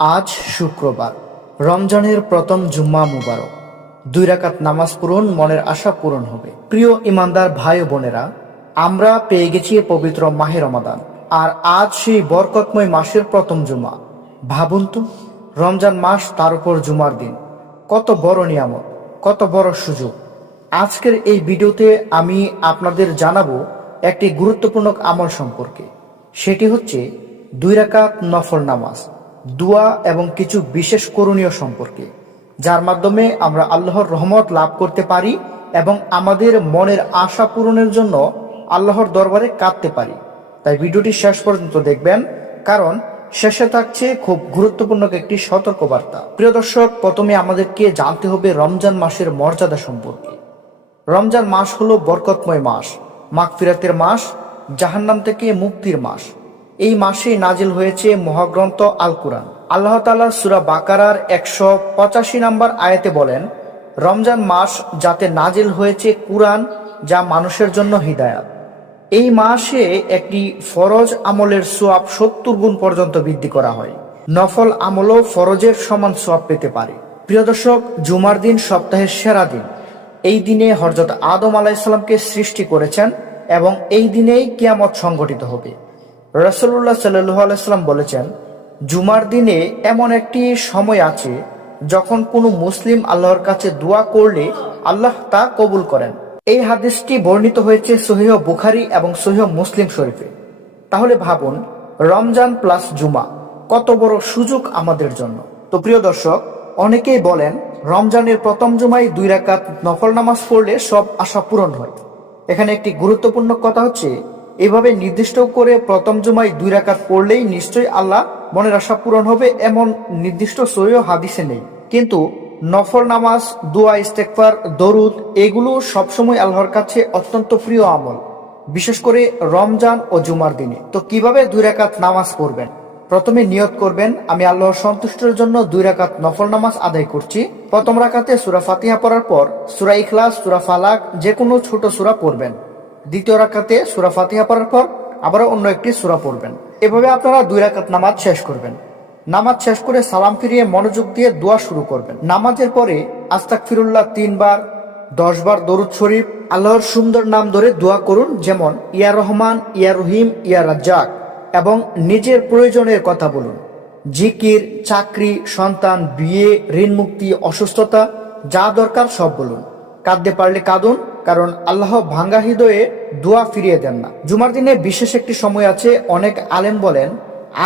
আজ শুক্রবার, রমজানের প্রথম জুম্মা মুবারক। 2 রাকাত নামাজ পড়ুন, মনের আশা পূরণ হবে। প্রিয় ইমানদার ভাই ও বোনেরা, আমরা পেয়ে গেছি পবিত্র মাহে রমাদান, আর আজ সেই বরকতময় মাসের প্রথম জুমা। ভাবুন তো, রমজান মাস, তার উপর জুমার দিন। কত বড় নিয়ামত, কত বড় সুযোগ। আজকের এই ভিডিওতে আমি আপনাদের জানাবো একটি গুরুত্বপূর্ণ আমল সম্পর্কে। সেটি হচ্ছে 2 রাকাত নফল নামাজ, দোয়া এবং কিছু বিশেষ করণীয় সম্পর্কে, যার মাধ্যমে আমরা আল্লাহর রহমত লাভ করতে পারি এবং আমাদের মনের আশা পূরণের জন্য আল্লাহর দরবারে কাঁদতে পারি। তাই ভিডিওটি শেষ পর্যন্ত দেখবেন, কারণ শেষে থাকছে খুব গুরুত্বপূর্ণ একটি সতর্কবার্তা। প্রিয় দর্শক, প্রথমে আমাদেরকে জানতে হবে রমজান মাসের মর্যাদা সম্পর্কে। রমজান মাস হলো বরকতময় মাস, মাগফিরাতের মাস, জাহান্নাম থেকে মুক্তির মাস। এই মাসে নাজিল হয়েছে মহাগ্রন্থ আল কুরআন। আল্লাহ তাআলা সূরা বাকারার 185 নম্বর আয়াতে বলেন, রমজান মাস যাতে নাজিল হয়েছে কুরআন, যা মানুষের জন্য হিদায়াত। এই মাসে একটি ফরজ আমলের সওয়াব 70 গুণ পর্যন্ত বৃদ্ধি করা হয়। নফল আমলও ফরজের সমান সওয়াব পেতে পারে। প্রিয় দর্শক, জুমার দিন সপ্তাহের সেরা দিন। এই দিনে হযরত আদম আলাইহিস সালামকে সৃষ্টি করেছেন এবং এই দিনেই কিয়ামত সংঘটিত হবে। রাসূলুল্লাহ সাল্লাল্লাহু আলাইহি সাল্লাম বলেছেন, জুমার দিনে এমন একটি সময় আছে যখন কোনো মুসলিম আল্লাহর কাছে দোয়া করলে আল্লাহ তা কবুল করেন। এই হাদিসটি বর্ণিত হয়েছে সহিহ বুখারী এবং সহিহ মুসলিম শরীফে। তাহলে ভাবুন, রমজান প্লাস জুমা, কত বড় সুযোগ আমাদের জন্য। তো প্রিয় দর্শক, অনেকেই বলেন রমজানের প্রথম জুমায় 2 রাকাত নফল নামাজ পড়লে সব আশা পূরণ হয়। এখানে একটি গুরুত্বপূর্ণ কথা হচ্ছে, এভাবে নির্দিষ্ট করে প্রথম জুমায় 2 রাকাত পড়লেই নিশ্চয়ই আল্লাহ মনের আশা পূরণ হবে, এমন নির্দিষ্ট সহিহ হাদিসে নেই। কিন্তু নফল নামাজ, দোয়া, ইস্তেগফার, দরুদ, এগুলো সবসময় আল্লাহর কাছে অত্যন্ত প্রিয় আমল, বিশেষ করে রমজান ও জুমার দিনে। তো কিভাবে 2 রাকাত নামাজ পড়বেন? প্রথমে নিয়ত করবেন, আমি আল্লাহর সন্তুষ্টির জন্য 2 রাকাত নফল নামাজ আদায় করছি। প্রথম রাকাতে সূরা ফাতিহা পড়ার পর সূরা ইখলাস, সূরা ফালাক, যে কোনো ছোট সূরা পড়বেন। দ্বিতীয় রাকাতে সূরা ফাতিহা পড়ার পর আবারও অন্য একটি সূরা পড়বেন। এভাবে আপনারা 2 রাকাত নামাজ শেষ করবেন। নামাজ শেষ করে সালাম ফিরিয়ে মনোযোগ দিয়ে দোয়া শুরু করবেন। নামাজের পরে আস্তাগফিরুল্লাহ 3 বার, 10 বার দরুদ শরীফ, আল্লাহর সুন্দর নাম ধরে দোয়া করুন, যেমন ইয়া রহমান, ইয়া রহিম, ইয়া রাজ্জাক, এবং নিজের প্রয়োজনের কথা বলুন। জিকির, চাকরি, সন্তান, বিয়ে, ঋণ মুক্তি, অসুস্থতা, যা দরকার সব বলুন। কাঁদতে পারলে কাঁদুন, কারণ আল্লাহ ভাঙ্গা হৃদয়ে দোয়া ফিরিয়ে দেন না। জুমার দিনে বিশেষ একটি সময় আছে। অনেক আলেম বলেন,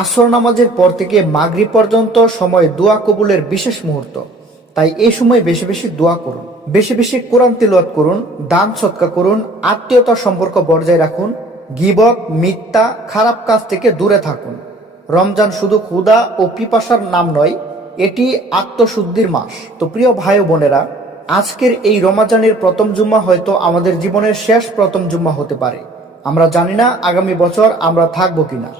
আসর নামাজের পর থেকে মাগরিব পর্যন্ত সময় দোয়া কবুলের বিশেষ মুহূর্ত। তাই এই সময় বেশি বেশি দোয়া করুন, বেশি বেশি কোরআন তিলাওয়াত করুন, দান সদকা করুন, আত্মীয়তার সম্পর্ক বজায় রাখুন, গীবত, মিথ্যা, খারাপ কাজ থেকে দূরে থাকুন। রমজান শুধু ক্ষুধা ও পিপাসার নাম নয়, এটি আত্মশুদ্ধির মাস। তো প্রিয় ভাই ও বোনেরা, আজকের এই রমজানের প্রথম জুম্মা হয়তো আমাদের জীবনের শেষ প্রথম জুম্মা হতে পারে। আমরা জানি না আগামী বছর আমরা থাকবো কিনা।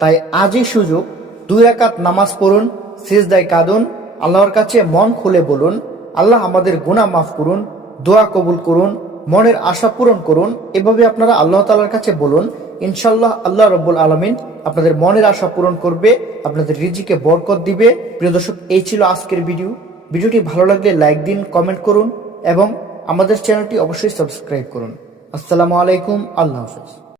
তাই আজই সুযোগ, 2 রাকাত নামাজ পড়ুন, সিজদায় কাঁদুন, আল্লাহর কাছে মন খুলে বলুন, আল্লাহ আমাদের গুনাহ মাফ করুন, দোয়া কবুল করুন, মনের আশা পূরণ করুন। এভাবে আপনারা আল্লাহ তাআলার কাছে বলুন, ইনশাআল্লাহ আল্লাহ রাব্বুল আলামিন আপনাদের মনের আশা পূরণ করবে, আপনাদের রিজিকে বরকত দিবে। প্রিয় দর্শক, এই ছিল আজকের ভিডিওটি ভালো লাগলে লাইক দিন, কমেন্ট করুন এবং আমাদের চ্যানেলটি অবশ্যই সাবস্ক্রাইব করুন। আসসালামু আলাইকুম, আল্লাহ হাফেজ।